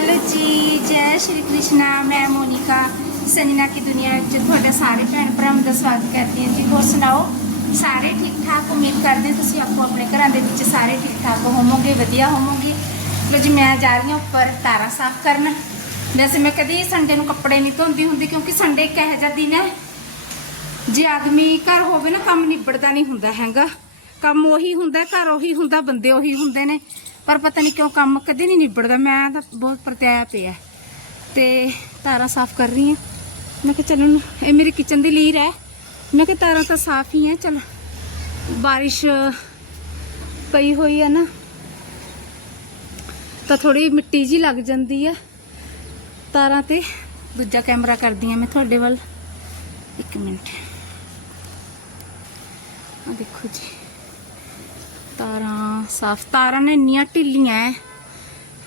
Hello ਜੀ, ਜੈ ਸ਼੍ਰੀ ਕ੍ਰਿਸ਼ਨਾ, ਮੈਂ ਮੋਨਿਕਾ। ਸੰਜਨਾ ਕੀ ਦੁਨੀਆ ਵਿੱਚ ਤੁਹਾਡਾ ਸਾਰੇ ਭੈਣ ਭਰਾਵਾਂ ਦਾ ਸਵਾਗਤ ਕਰਦੀ ਹਾਂ ਜੀ। ਹੋਰ ਸੁਣਾਓ? ਸਾਰੇ ਠੀਕ ਠਾਕ ਉਮੀਦ ਕਰਦੇ ਤੁਸੀਂ ਆਪੋ ਆਪਣੇ ਘਰਾਂ ਦੇ ਵਿੱਚ ਸਾਰੇ ਠੀਕ ਠਾਕ ਹੋਵੋਗੇ, ਵਧੀਆ ਹੋਵੋਗੇ। ਲੋ ਜੀ, ਮੈਂ ਜਾ ਰਹੀ ਹਾਂ ਉੱਪਰ ਤਾਰਾਂ ਸਾਫ਼ ਕਰਨ। ਵੈਸੇ ਮੈਂ ਕਦੇ ਸੰਡੇ ਨੂੰ ਕੱਪੜੇ ਨਹੀਂ ਧੋਂਦੀ ਹੁੰਦੀ ਕਿਉਂਕਿ ਸੰਡੇ ਇੱਕ ਇਹੋ ਜਿਹਾ ਦਿਨ ਹੈ। ਜੇ ਆਦਮੀ ਘਰ ਹੋਵੇ ਨਾ, ਕੰਮ ਨਿਬੜਦਾ ਨਹੀਂ ਹੁੰਦਾ ਹੈਗਾ। ਕੰਮ ਉਹੀ ਹੁੰਦਾ, ਘਰ ਉਹੀ ਹੁੰਦਾ, ਬੰਦੇ ਉਹੀ ਹੁੰਦੇ ਨੇ। ਪਰ ਪਤਾ ਨਹੀਂ ਕਿਉਂ ਕੰਮ ਕਦੇ ਨਹੀਂ ਨਿਬੜਦਾ, ਮੈਂ ਤਾਂ ਬਹੁਤ ਪਰਤਿਆ ਪਿਆ ਤੇ ਤਾਰਾਂ ਸਾਫ਼ ਕਰ ਰਹੀ ਹਾਂ। ਮੈਂ ਕਿਹਾ ਚਲੋ ਇਹ ਮੇਰੀ ਕਿਚਨ ਦੀ ਲੀਰ ਹੈ। ਮੈਂ ਕਿਹਾ ਤਾਰਾਂ ਤਾਂ ਸਾਫ਼ ਹੀ ਹੈ, ਚਲ। ਬਾਰਿਸ਼ ਪਈ ਹੋਈ ਹੈ ਨਾ, ਤਾਂ ਥੋੜੀ ਮਿੱਟੀ ਜੀ ਲੱਗ ਜਾਂਦੀ ਆ ਤਾਰਾਂ ਤੇ। ਦੂਜਾ ਕੈਮਰਾ ਕਰਦੀ ਹਾਂ ਮੈਂ ਤੁਹਾਡੇ ਵੱਲ। ਇੱਕ ਮਿੰਟ। ਆ ਦੇਖੋ ਜੀ। ਤਾਰਾਂ, ਸਾਫ਼ ਤਾਰਾਂ ਨੇ ਇੰਨੀਆਂ ਢਿੱਲੀਆਂ ਐ।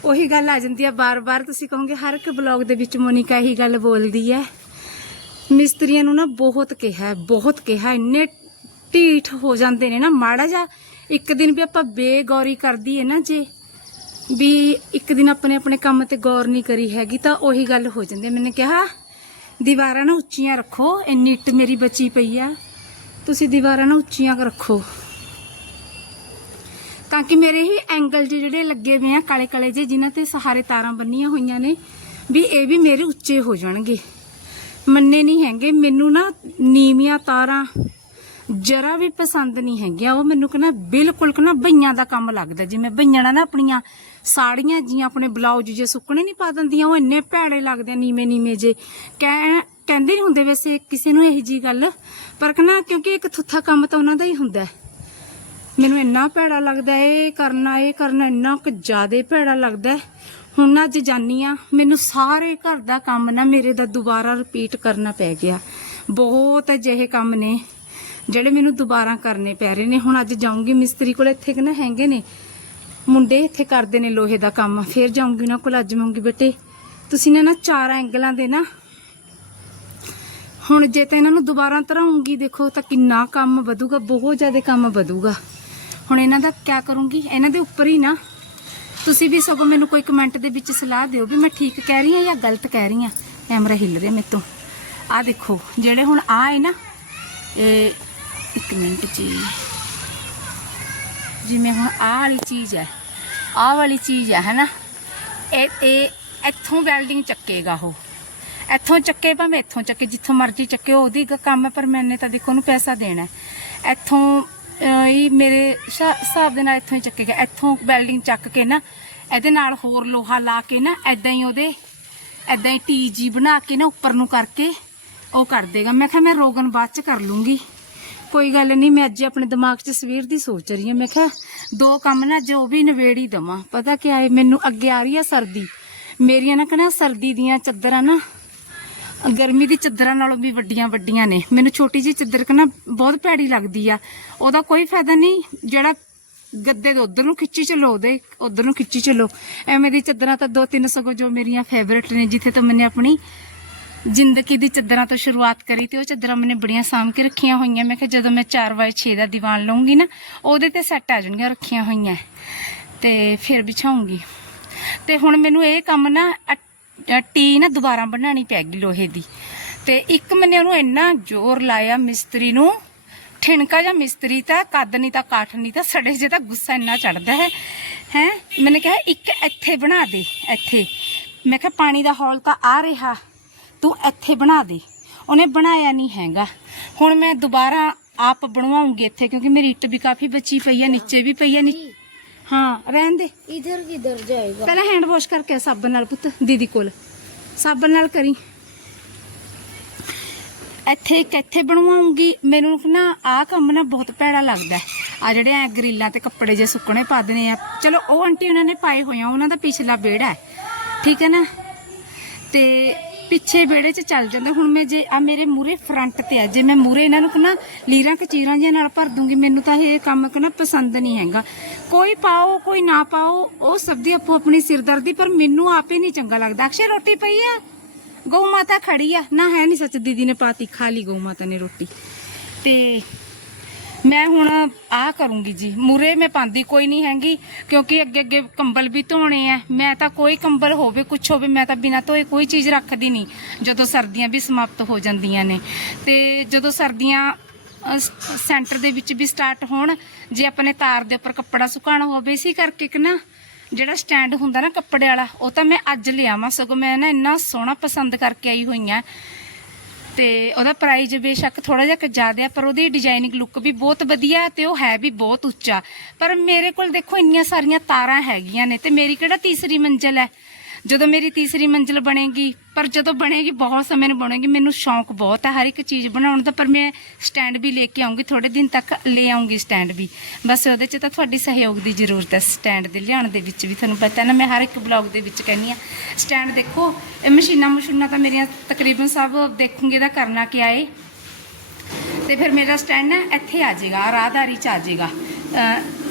ਉਹੀ ਗੱਲ ਆ ਜਾਂਦੀ ਆ ਬਾਰ-ਬਾਰ, ਤੁਸੀਂ ਕਹੋਗੇ ਹਰ ਇੱਕ ਬਲੌਗ ਦੇ ਵਿੱਚ ਮੋਨਿਕਾ ਇਹੀ ਗੱਲ ਬੋਲਦੀ ਹੈ ਮਿਸਤਰੀਆਂ ਨੂੰ ਨਾ ਬਹੁਤ ਕਿਹਾ ਬਹੁਤ ਕਿਹਾ ਇੰਨੇ ਢੀਠ ਹੋ ਜਾਂਦੇ ਨੇ ਨਾ, ਮਾੜਾ ਜਾ ਇੱਕ ਦਿਨ ਵੀ ਆਪਾਂ ਬੇਗੌਰੀ ਕਰਦੀ ਹੈ ਨਾ ਜੇ, ਵੀ ਇੱਕ ਦਿਨ ਆਪਣੇ ਆਪਣੇ ਕੰਮ ਤੇ ਗੌਰ ਨਹੀਂ ਕਰੀ ਹੈਗੀ ਤਾਂ ਉਹੀ ਗੱਲ ਹੋ ਜਾਂਦੀ ਮੈਨੇ ਕਿਹਾ, ਦੀਵਾਰਾਂ ਨਾ ਉੱਚੀਆਂ ਰੱਖੋ, ਇੰਨੀ ਇੱਟ ਮੇਰੀ ਬਚੀ ਪਈ ਆ। ਤੁਸੀਂ ਦੀਵਾਰਾਂ ਨਾ ਉੱਚੀਆਂ ਰੱਖੋ। ਤਾਂ ਕਿ ਮੇਰੇ ਹੀ ਐਂਗਲ ਜਿਹੇ ਜਿਹੜੇ ਲੱਗੇ ਹੋਏ ਆ, ਕਾਲੇ ਕਾਲੇ ਜੇ ਜਿਨ੍ਹਾਂ ਤੇ ਸਹਾਰੇ ਤਾਰਾਂ ਬੰਨੀਆਂ ਹੋਈਆਂ ਨੇ, ਵੀ ਇਹ ਵੀ ਮੇਰੇ ਉੱਚੇ ਹੋ ਜਾਣਗੇ। ਮੰਨੇ ਨਹੀਂ ਹੈਗੇ, ਮੈਨੂੰ ਨਾ ਨੀਵੀਆਂ ਤਾਰਾਂ ਜਰਾ ਵੀ ਪਸੰਦ ਨਹੀਂ ਹੈਗੀਆਂ। ਉਹ ਮੈਨੂੰ ਕਹਿੰਦਾ ਬਿਲਕੁਲ ਕਹਿੰਦਾ ਬਈਆਂ ਦਾ ਕੰਮ ਲੱਗਦਾ। ਜਿਵੇਂ ਬਈਆਂ ਨਾ ਆਪਣੀਆਂ ਸਾੜੀਆਂ ਜੀਆਂ, ਆਪਣੇ ਬਲਾਊਜ਼ ਜੇ ਸੁੱਕਣੇ ਨਹੀਂ ਪਾ ਦਿੰਦੀਆਂ, ਉਹ ਇੰਨੇ ਭੈੜੇ ਲੱਗਦੇ ਨੀਵੇਂ ਨੀਵੇਂ ਜੇ ਕਹਿ, ਕਹਿੰਦੇ ਨਹੀਂ ਹੁੰਦੇ ਵੈਸੇ ਕਿਸੇ ਨੂੰ ਇਹੋ ਜੀ ਗੱਲ, ਪਰ ਕਹਿੰਦਾ ਕਿਉਂਕਿ ਇੱਕ ਥੁੱਥਾ ਕੰਮ ਤਾਂ ਉਹਨਾਂ ਦਾ ਹੀ ਹੁੰਦਾ। ਹੈ ਮੈਨੂੰ ਇੰਨਾ ਭੈੜਾ ਲੱਗਦਾ ਇਹ ਕਰਨਾ ਇਹ ਕਰਨਾ, ਇੰਨਾ ਕੁ ਜ਼ਿਆਦਾ ਭੈੜਾ ਲੱਗਦਾ ਹੁਣ ਅੱਜ ਜਾਨੀ ਆ, ਮੈਨੂੰ ਸਾਰੇ ਘਰ ਦਾ ਕੰਮ ਨਾ ਮੇਰੇ ਦਾ ਦੁਬਾਰਾ ਰਿਪੀਟ ਕਰਨਾ ਪੈ ਗਿਆ। ਬਹੁਤ ਅਜਿਹੇ ਕੰਮ ਨੇ, ਜਿਹੜੇ ਮੈਨੂੰ ਦੁਬਾਰਾ ਕਰਨੇ ਪੈ ਰਹੇ ਨੇ। ਹੁਣ ਅੱਜ ਜਾਊਂਗੀ, ਮਿਸਤਰੀ ਕੋਲ ਇੱਥੇ ਕਿ ਹੈਗੇ ਨੇ। ਮੁੰਡੇ ਇੱਥੇ ਕਰਦੇ ਨੇ ਲੋਹੇ ਦਾ ਕੰਮ। ਫਿਰ ਜਾਊਂਗੀ ਉਹਨਾਂ ਕੋਲ, ਅੱਜ ਮੰਗੀ ਬੇਟੇ। ਤੁਸੀਂ ਨਾ ਨਾ ਚਾਰ ਐਂਗਲਾਂ ਦੇ ਨਾ। ਹੁਣ ਜੇ ਤਾਂ ਇਹਨਾਂ ਨੂੰ ਦੁਬਾਰਾ ਧਰਾਉਂਗੀ ਦੇਖੋ ਤਾਂ ਕਿੰਨਾ ਕੰਮ ਵਧੂਗਾ, ਬਹੁਤ ਜ਼ਿਆਦਾ ਕੰਮ ਵਧੂਗਾ। ਹੁਣ ਇਹਨਾਂ ਦਾ ਕੀ ਕਰੂੰਗੀ? ਇਹਨਾਂ ਦੇ ਉੱਪਰ ਹੀ ਨਾ। ਤੁਸੀਂ ਵੀ ਸਗੋਂ ਮੈਨੂੰ ਕੋਈ ਕਮੈਂਟ ਦੇ ਵਿੱਚ ਸਲਾਹ ਦਿਓ ਵੀ ਮੈਂ ਠੀਕ ਕਹਿ ਰਹੀ ਹਾਂ ਜਾਂ ਗਲਤ ਕਹਿ ਰਹੀ ਹਾਂ। ਕੈਮਰਾ ਹਿੱਲ ਰਿਹਾ ਮੇਰੇ ਤੋਂ। ਆ ਦੇਖੋ, ਜਿਹੜੇ ਹੁਣ ਆ ਹੈ ਨਾ, ਇਹ ਇੱਕ ਮਿੰਟ ਜੀ। ਜਿਵੇਂ ਹੁਣ ਆਹ ਵਾਲੀ ਚੀਜ਼ ਹੈ, ਆਹ ਵਾਲੀ ਚੀਜ਼ ਹੈ, ਹਨਾ? ਇਹ ਇਹ ਇੱਥੋਂ ਵੈਲਡਿੰਗ ਚੱਕੇਗਾ ਉਹ। ਇੱਥੋਂ ਚੱਕੇ ਭਾਵੇਂ ਇੱਥੋਂ ਚੱਕੇ, ਜਿੱਥੋਂ ਮਰਜ਼ੀ ਚੱਕੇ, ਉਹਦੀ ਕੰਮ ਪਰ ਮੈਨੇ ਤਾਂ ਦੇਖੋ ਉਹਨੂੰ ਪੈਸਾ ਦੇਣਾ ਇੱਥੋਂ ਅਹ, ਹੀ ਮੇਰੇ ਹਿਸਾ- ਹਿਸਾਬ ਦੇ ਨਾਲ ਇੱਥੋਂ ਹੀ ਚੱਕੇਗਾ ਇੱਥੋਂ ਵੈਲਡਿੰਗ ਚੱਕ ਕੇ ਨਾ ਇਹਦੇ ਨਾਲ ਹੋਰ ਲੋਹਾ ਲਾ ਕੇ ਨਾ ਐਦਾਂ ਹੀ ਉਹਦੇ ਐਦਾਂ ਹੀ ਟੀ ਜੀ ਬਣਾ ਕੇ ਨਾ ਉੱਪਰ ਨੂੰ ਕਰਕੇ ਉਹ ਕਰ ਦੇਗਾ। ਮੈਂ ਕਿਹਾ ਮੈਂ ਰੋਗਨ ਬਾਅਦ ਚ ਕਰ ਲੂੰਗੀ। ਕੋਈ ਗੱਲ ਨਹੀਂ ਮੈਂ ਅੱਜ ਆਪਣੇ ਦਿਮਾਗ 'ਚ ਸਵੇਰ ਦੀ ਸੋਚ ਰਹੀ ਹਾਂ। ਮੈਂ ਕਿਹਾ ਦੋ ਕੰਮ ਨਾ ਜੋ ਵੀ ਨਵੇੜੀ ਦਵਾਂ। ਪਤਾ ਕੀ ਹੈ ਮੈਨੂੰ ਅੱਗੇ ਆ ਰਹੀ ਆ ਸਰਦੀ। ਮੇਰੀਆਂ ਨਾ ਕਹਿੰਦਾ ਸਰਦੀ ਦੀਆਂ ਚੱਦਰਾਂ ਨਾ ਗਰਮੀ ਦੀ ਚਾਦਰਾਂ ਨਾਲੋਂ ਵੀ ਵੱਡੀਆਂ ਵੱਡੀਆਂ ਨੇ। ਮੈਨੂੰ ਛੋਟੀ ਜਿਹੀ ਚੱਦਰ ਕਹਿੰਦਾ ਬਹੁਤ ਭੈੜੀ ਲੱਗਦੀ ਆ। ਉਹਦਾ ਕੋਈ ਫਾਇਦਾ ਨਹੀਂ, ਜਿਹੜਾ ਗੱਦੇ ਦੇ ਉਧਰ ਨੂੰ ਖਿੱਚੀ ਚੱਲੋ, ਉਹਦੇ ਉਧਰ ਨੂੰ ਖਿੱਚੀ ਚੱਲੋ। ਐਵੇਂ ਦੀ ਚਾਦਰਾਂ ਤਾਂ ਦੋ ਤਿੰਨ ਸਗੋਂ ਜੋ ਮੇਰੀਆਂ ਫੇਵਰੇਟ ਨੇ, ਜਿੱਥੇ ਤੋਂ ਮੈਨੇ ਆਪਣੀ ਜ਼ਿੰਦਗੀ ਦੀ ਚਾਦਰਾਂ ਤੋਂ ਸ਼ੁਰੂਆਤ ਕਰੀ ਤੇ ਉਹ ਚਾਦਰਾਂ ਮੈਨੇ ਬੜੀਆਂ ਸਾਂਭ ਕੇ ਰੱਖੀਆਂ ਹੋਈਆਂ। ਮੈਂ ਕਿਹਾ ਜਦੋਂ ਮੈਂ 4x6 ਦਾ ਦੀਵਾਨ ਲਵਾਂਗੀ ਨਾ, ਉਹਦੇ ਤੇ ਸੈੱਟ ਆ ਜਾਣਗੀਆਂ ਰੱਖੀਆਂ ਹੋਈਆਂ। ਤੇ ਫਿਰ ਵਿਛਾਉਂਗੀ ਤੇ ਹੁਣ ਮੈਨੂੰ ਇਹ ਕੰਮ ਨਾ ਅ- ਟੀ ਨਾ ਦੁਬਾਰਾ ਬਣਾਣੀ ਪੈ ਗਈ ਲੋਹੇ ਦੀ। ਤੇ ਇੱਕ ਮੈਨੇ ਉਹਨੂੰ ਇੰਨਾ ਜ਼ੋਰ ਲਾਇਆ ਮਿਸਤਰੀ ਨੂੰ, ਠਿਣਕਾ ਜਾਂ ਮਿਸਤਰੀ ਤਾਂ, ਕੱਦ ਨਹੀਂ ਤਾਂ, ਕਾਠ ਨਹੀਂ ਤਾਂ, ਸੜੇ ਜੇ ਤਾਂ ਗੁੱਸਾ ਇੰਨਾ ਚੜਦਾ ਹੈ। ਹੈ? ਮੈਨੇ ਕਿਹਾ, ਇੱਕ ਇੱਥੇ ਬਣਾ ਦੇ, ਇੱਥੇ। ਮੈਂ ਕਿਹਾ, ਪਾਣੀ ਦਾ ਹੌਲ ਤਾਂ ਆ ਰਿਹਾ। ਤੂੰ ਇੱਥੇ ਬਣਾ ਦੇ। ਉਹਨੇ ਬਣਾਇਆ ਨਹੀਂ ਹੈਗਾ। ਹੁਣ ਮੈਂ ਦੁਬਾਰਾ ਆਪ ਬਣਵਾਉਂਗੀ ਇੱਥੇ, ਕਿਉਂਕਿ ਮੇਰੀ ਇੱਟ ਵੀ ਕਾਫੀ ਬਚੀ ਪਈ ਹੈ, ਨੀਚੇ ਵੀ ਪਈ ਹੈ, ਨੀ ਹਾਂ ਰਹਿਣ ਦੇ इधर किधर जाएगा ਪਹਿਲਾਂ ਹੈਂਡ ਵਾਸ਼ ਕਰਕੇ ਆ ਸਾਬਣ ਨਾਲ ਪੁੱਤ ਦੀਦੀ ਕੋਲ ਸਾਬਣ ਨਾਲ ਕਰੀ ਇੱਥੇ ਇੱਕ ਇੱਥੇ ਬਣਵਾਉਂਗੀ ਮੈਨੂੰ ਨਾ ਆਹ ਕੰਮ ਨਾ ਬਹੁਤ ਭੈੜਾ ਲੱਗਦਾ ਆ ਜਿਹੜੇ ਐ ਗਰੀਲਾਂ ਤੇ ਕੱਪੜੇ ਜੇ ਸੁੱਕਣੇ ਪਾ ਦੇਣੇ ਆ ਚਲੋ ਉਹ ਆਂਟੀ ਉਹਨਾਂ ਨੇ ਪਾਏ ਹੋਏ ਆ ਉਹਨਾਂ ਦਾ ਪਿਛਲਾ ਵਿਹੜਾ ਹੈ ਠੀਕ ਹੈ ਨਾ ਤੇ ਪਿੱਛੇ ਵਿਹੜੇ 'ਚ ਚੱਲ ਜਾਂਦਾ। ਹੁਣ ਮੈਂ ਜੇ ਆ ਮੇਰੇ ਮੂਰੇ ਫਰੰਟ ਤੇ ਆ, ਜੇ ਮੈਂ ਮੂਰੇ ਇਹਨਾਂ ਨੂੰ ਕਹਣਾ ਲੀਰਾਂ ਕਚੀਰਾਂ ਜਿਹੀਆਂ ਨਾਲ ਭਰ ਦੂੰਗੀ, ਮੈਨੂੰ ਤਾਂ ਇਹ ਕੰਮ ਕਹਣਾ ਪਸੰਦ ਨਹੀਂ ਹੈਗਾ। ਕੋਈ ਪਾਓ, ਕੋਈ ਨਾ ਪਾਓ, ਉਹ ਸਭ ਦੀ ਆਪੋ ਆਪਣੀ ਸਿਰਦਰਦੀ, ਪਰ ਮੈਨੂੰ ਆਪੇ ਨਹੀਂ ਚੰਗਾ ਲੱਗਦਾ। ਅਕਸ਼ੇ, ਰੋਟੀ ਪਈ ਆ? ਗਊ ਮਾਤਾ ਖੜੀ ਆ। ਨਾ, ਹੈ ਨਹੀਂ ਸੱਚ, ਦੀਦੀ ਨੇ ਪਾਤੀ, ਖਾ ਲਈ ਗਊ ਮਾਤਾ ਨੇ ਰੋਟੀ। ਤੇ ਮੈਂ ਹੁਣ ਆਹ ਕਰੂੰਗੀ ਜੀ। ਮੂਰੇ ਮੈਂ ਪਾਉਂਦੀ ਕੋਈ ਨਹੀਂ ਹੈਗੀ, ਕਿਉਂਕਿ ਅੱਗੇ ਅੱਗੇ ਕੰਬਲ ਵੀ ਧੋਣੇ ਆ। ਮੈਂ ਤਾਂ ਕੋਈ ਕੰਬਲ ਹੋਵੇ ਕੁਝ ਹੋਵੇ, ਮੈਂ ਤਾਂ ਬਿਨਾਂ ਧੋਏ ਕੋਈ ਚੀਜ਼ ਰੱਖਦੀ ਨਹੀਂ, ਜਦੋਂ ਸਰਦੀਆਂ ਵੀ ਸਮਾਪਤ ਹੋ ਜਾਂਦੀਆਂ ਨੇ। ਤੇ ਜਦੋਂ ਸਰਦੀਆਂ ਸੈਂਟਰ ਦੇ ਵਿੱਚ ਵੀ ਸਟਾਰਟ ਹੋਣ, ਜੇ ਆਪਣੇ ਤਾਰ ਦੇ ਉੱਪਰ ਕੱਪੜਾ ਸੁਕਾਉਣਾ ਹੋਵੇ, ਇਸੇ ਕਰਕੇ ਕਿ ਨਾ, ਜਿਹੜਾ ਸਟੈਂਡ ਹੁੰਦਾ ਨਾ ਕੱਪੜੇ ਵਾਲਾ, ਉਹ ਤਾਂ ਮੈਂ ਅੱਜ ਲਿਆਵਾਂ। ਸਗੋਂ ਮੈਂ ਨਾ ਇੰਨਾ ਸੋਹਣਾ ਪਸੰਦ ਕਰਕੇ ਆਈ ਹੋਈ ਆ। ਤੇ ਉਹਦਾ ਪ੍ਰਾਈਸ ਬੇਸ਼ੱਕ ਥੋੜਾ ਜਿਹਾ ਜ਼ਿਆਦਾ ਪਰ ਉਹਦੀ ਡਿਜ਼ਾਈਨਿੰਗ ਲੁੱਕ ਵੀ ਬਹੁਤ ਵਧੀਆ ਤੇ ਉਹ ਹੈ ਵੀ ਬਹੁਤ ਉੱਚਾ। ਪਰ ਮੇਰੇ ਕੋਲ ਦੇਖੋ ਇੰਨੀਆਂ ਸਾਰੀਆਂ ਤਾਰਾਂ ਹੈਗੀਆਂ ਨੇ ਤੇ ਮੇਰੀ ਕਿਹੜਾ ਤੀਸਰੀ ਮੰਜ਼ਲ ਹੈ? ਜਦੋਂ ਮੇਰੀ ਤੀਸਰੀ ਮੰਜ਼ਿਲ ਬਣੇਗੀ, ਪਰ ਜਦੋਂ ਬਣੇਗੀ, ਬਹੁਤ ਸਮੇਂ ਨੂੰ ਬਣੇਗੀ, ਮੈਨੂੰ ਸ਼ੌਂਕ ਬਹੁਤ ਹੈ ਹਰ ਇੱਕ ਚੀਜ਼ ਬਣਾਉਣ ਦਾ, ਪਰ ਮੈਂ ਸਟੈਂਡ ਵੀ ਲੈ ਕੇ ਆਉਂਗੀ ਥੋੜੇ ਦਿਨ ਤੱਕ ਲੈ ਆਉਂਗੀ ਸਟੈਂਡ ਵੀ। ਬਸ ਉਹਦੇ 'ਚ ਤਾਂ ਤੁਹਾਡੀ ਸਹਿਯੋਗ ਦੀ ਜ਼ਰੂਰਤ ਹੈ ਸਟੈਂਡ ਦੇ ਲਿਆਉਣ ਦੇ ਵਿੱਚ ਵੀ, ਤੁਹਾਨੂੰ ਪਤਾ ਨਾ, ਮੈਂ ਹਰ ਇੱਕ ਬਲੌਗ ਦੇ ਵਿੱਚ ਕਹਿੰਦੀ ਆ ਸਟੈਂਡ ਦੇਖੋ, ਇਹ ਮਸ਼ੀਨਾਂ ਮਸ਼ੀਨਾਂ ਤਾਂ ਮੇਰੀਆਂ ਤਕਰੀਬਨ ਸਭ ਦੇਖੂੰਗੇ ਦਾ ਕਰਨਾ ਕਿਆ ਏ? ਤੇ ਫਿਰ ਮੇਰਾ ਸਟੈਂਡ ਨਾ ਇੱਥੇ ਆ ਜਾਏਗਾ ਰਾਹਦਾਰੀ ਚ ਆ ਜਾਏਗਾ।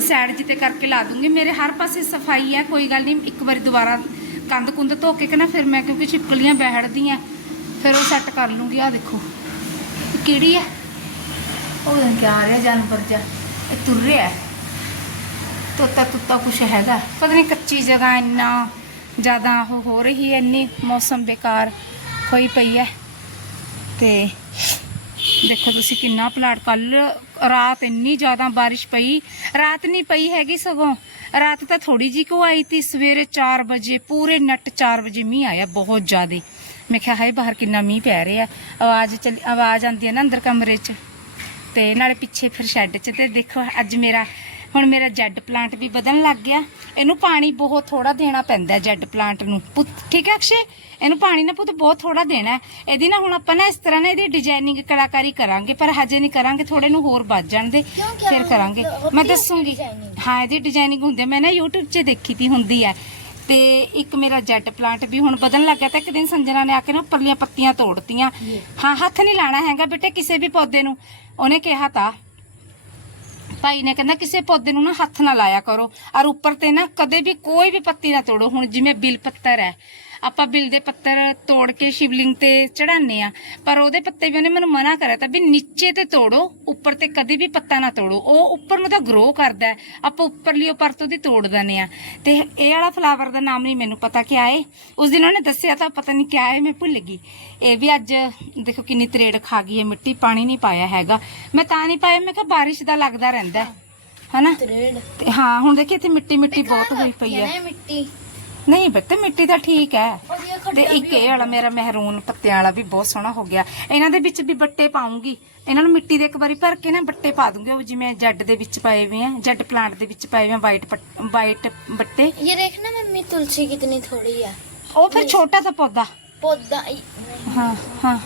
ਸਾਈਡ ਜਿੱਤੇ ਕਰਕੇ ਲਾ ਦੂੰਗੀ, ਮੇਰੇ ਹਰ ਪਾਸੇ ਸਫ਼ਾਈ ਹੈ ਕੋਈ ਗੱਲ ਨਹੀਂ, ਇੱਕ ਵਾਰੀ ਦੁਬਾਰਾ ਕੰਧ ਕੁੰਦ ਧੋ ਕੇ ਕਿ ਨਾ ਫਿਰ ਮੈਂ ਕਿਉਂਕਿ ਛਿਪਕਲੀਆਂ ਬੈਠਦੀਆਂ ਫਿਰ ਉਹ ਸੈੱਟ ਕਰ ਲੂੰਗੀ ਆ ਦੇਖੋ। ਇਹ ਕਿਹੜੀ ਹੈ ਉਹ ਪਤਾ ਨੀ ਕਿਆ ਆ ਰਿਹਾ ਜਾਨਵਰ ਜਾ ਇਹ ਤੁਰ ਰਿਹਾ ਹੈ। ਤੋਤਾ ਤੁੱਤਾ ਕੁਛ ਹੈਗਾ। ਪਤਾ ਨਹੀਂ ਕੱਚੀ ਜਗ੍ਹਾ ਇੰਨਾ ਜ਼ਿਆਦਾ ਉਹ ਹੋ ਰਹੀ ਹੈ, ਇੰਨੀ ਮੌਸਮ ਬੇਕਾਰ ਹੋਈ ਪਈ ਹੈ। ਤੇ ਦੇਖੋ ਤੁਸੀਂ ਕਿੰਨਾ ਪਲਾਟ ਕੱਲ ਰਾਤ ਇੰਨੀ ਜ਼ਿਆਦਾ ਬਾਰਿਸ਼ ਪਈ, ਰਾਤ ਨਹੀਂ ਪਈ ਹੈਗੀ ਸਗੋਂ। ਰਾਤ ਤਾਂ ਥੋੜੀ ਜੀ ਕੋ ਆਈ ਤੀ, ਸਵੇਰੇ 4 ਵਜੇ, ਪੂਰੇ ਨੱਟ 4 ਵਜੇ ਮੀਂਹ ਆਇਆ ਬਹੁਤ ਜ਼ਿਆਦਾ। ਮੈਂ ਕਿਹਾ, ਹਾਏ ਬਾਹਰ ਕਿੰਨਾ ਮੀਂਹ ਪੈ ਰਿਹਾ। ਆਵਾਜ਼ ਚੱਲ, ਆਵਾਜ਼ ਆਉਂਦੀ ਹੈ ਨਾ ਅੰਦਰ ਕਮਰੇ 'ਚ। ਤੇ ਨਾਲੇ ਪਿੱਛੇ ਫਿਰ ਸ਼ੈੱਡ 'ਚ ਤੇ ਦੇਖੋ, ਅੱਜ ਮੇਰਾ ਹੁਣ ਮੇਰਾ ਜੈਡ ਪਲਾਂਟ ਵੀ ਵਧਣ ਲੱਗ ਗਿਆ। ਇਹਨੂੰ ਪਾਣੀ ਬਹੁਤ ਥੋੜਾ ਦੇਣਾ ਪੈਂਦਾ ਜੈਡ ਪਲਾਂਟ ਨੂੰ। ਪੁੱਤ ਠੀਕ ਹੈ ਅਕਸ਼ੇ? ਇਹਨੂੰ ਪਾਣੀ ਨਾ ਪੁੱਤ ਬਹੁਤ ਥੋੜਾ ਦੇਣਾ ਹੈ। ਇਹਦੀ ਨਾ ਹੁਣ ਆਪਾਂ ਨਾ ਇਸ ਤਰ੍ਹਾਂ ਨਾ ਇਹਦੀ ਡਿਜ਼ਾਈਨਿੰਗ ਕਲਾਕਾਰੀ ਕਰਾਂਗੇ ਪਰ ਹਜੇ ਨਹੀਂ ਕਰਾਂਗੇ ਥੋੜੇ ਨੂੰ ਹੋਰ ਵੱਧ ਜਾਣ ਦੇ ਫਿਰ ਕਰਾਂਗੇ। ਮੈਂ ਦੱਸੂਗੀ? ਹਾਂ ਇਹਦੀ ਡਿਜ਼ਾਈਨਿੰਗ ਹੁੰਦੀ ਮੈਂ ਨਾ YouTube 'ਚ ਦੇਖੀ ਤੀ ਹੁੰਦੀ ਹੈ। ਤੇ ਇੱਕ ਮੇਰਾ ਜੈਡ ਪਲਾਂਟ ਵੀ ਹੁਣ ਵਧਣ ਲੱਗਾ ਤਾਂ ਇੱਕ ਦਿਨ ਸੰਜਨਾ ਨੇ ਆ ਕੇ ਨਾ ਉੱਪਰਲੀਆਂ ਪੱਤੀਆਂ ਤੋੜਤੀਆਂ। ਹਾਂ ਹੱਥ ਨਹੀਂ ਲਾਣਾ ਹੈਗਾ ਬੇਟੇ ਕਿਸੇ ਵੀ ਪੌਦੇ ਨੂੰ। ਉਹਨੇ ਕਿਹਾ ਤਾਂ ਭਾਈ ਨੇ ਕਹਿੰਦਾ, ਕਿਸੇ ਪੌਦੇ ਨੂੰ ਨਾ ਹੱਥ ਨਾ ਲਾਇਆ ਕਰੋ। ਔਰ ਉੱਪਰ ਤੇ ਨਾ ਕਦੇ ਵੀ ਕੋਈ ਵੀ ਪੱਤੀ ਨਾ ਤੋੜੋ। ਹੁਣ ਜਿਵੇਂ ਬਿਲ ਪੱਤਰ ਹੈ ਆਪਾਂ ਬਿਲ ਦੇ ਪੱਤਰ ਤੋੜ ਕੇ ਸ਼ਿਵਲਿੰਗ ਤੇ ਚੜਾਉਂਦੇ ਆ ਪਰ ਉਹਦੇ ਪੱਤੇ ਵੀ ਉਹਨੇ ਮੈਨੂੰ ਮਨਾ ਕਰਿਆ ਤਾਂ ਵੀ ਨੀਚੇ ਤੇ ਤੋੜੋ ਉੱਪਰ ਤੇ ਕਦੇ ਵੀ ਪੱਤਾ ਨਾ ਤੋੜੋ। ਉਹ ਉੱਪਰ ਨੂੰ ਤਾਂ ਗਰੋ ਕਰਦਾ। ਆਪਾਂ ਉੱਪਰਲੀ ਉਹ ਪਰਤ ਉਹਦੀ ਤੋੜ ਦਿੰਦੇ ਆ ਤੇ ਇਹ ਵਾਲਾ ਫਲਾਵਰ ਦਾ ਨਾਮ ਨਹੀਂ ਮੈਨੂੰ ਪਤਾ ਕਿਆ ਹੈ ਉਸ ਦਿਨ ਉਹਨੇ ਦੱਸਿਆ ਤਾਂ ਪਤਾ ਨਹੀਂ ਕਿਆ ਹੈ ਮੈਂ ਭੁੱਲ ਗਈ। ਇਹ ਵੀ ਅੱਜ ਦੇਖੋ ਕਿੰਨੀ ਤਰੇੜ ਖਾ ਗਈ ਹੈ ਮਿੱਟੀ ਪਾਣੀ ਨਹੀਂ ਪਾਇਆ ਹੈਗਾ। ਮੈਂ ਤਾਂ ਨਹੀਂ ਪਾਇਆ ਮੈਂ ਕਿਹਾ ਬਾਰਿਸ਼ ਦਾ ਲੱਗਦਾ ਰਹਿੰਦਾ। ਹਨਾ? ਤਰੇੜ। ਤੇ ਹਾਂ ਹੁਣ ਦੇਖੀ ਇੱਥੇ ਮਿੱਟੀ ਮਿੱਟੀ ਬਹੁਤ ਹੋਈ ਪਈ ਹੈ। ਮਿੱਟੀ? ਨਹੀਂ ਬੱਤੇ ਮਿੱਟੀ ਤਾਂ ਠੀਕ ਹੈ। ਤੇ ਇੱਕ ਇਹ ਵਾਲਾ ਮੇਰਾ ਮਹਿਰੂਨ ਪੱਤਿਆਂ ਵਾਲਾ ਵੀ ਬਹੁਤ ਸੋਹਣਾ ਹੋ ਗਿਆ। ਇਹਨਾਂ ਦੇ ਵਿੱਚ ਵੀ ਬੱਟੇ ਪਾਉਂਗੀ। ਇਹਨਾਂ ਨੂੰ ਮਿੱਟੀ ਦੇ ਇੱਕ ਵਾਰੀ ਭਰ ਕੇ ਨਾ ਬੱਟੇ ਪਾ ਦੂੰਗੀ। ਉਹ ਜਿਵੇਂ ਜੱਡ ਦੇ ਵਿੱਚ ਪਾਏ ਵੀ ਆ ਜੱਡ ਪਲਾਂਟ ਦੇ ਵਿੱਚ ਪਾਏ ਹੋਏ ਆ ਵਾਈਟ ਵਾਈਟ ਬੱਟੇ। ਇਹ ਦੇਖ ਨਾ ਮੰਮੀ ਤੁਲਸੀ ਕਿਤਨੀ ਥੋੜੀ ਆ। ਉਹ ਫਿਰ ਛੋਟਾ ਸਾ ਪੌਦਾ। ਪੌਦਾ ਹਾਂ ਹਾਂ।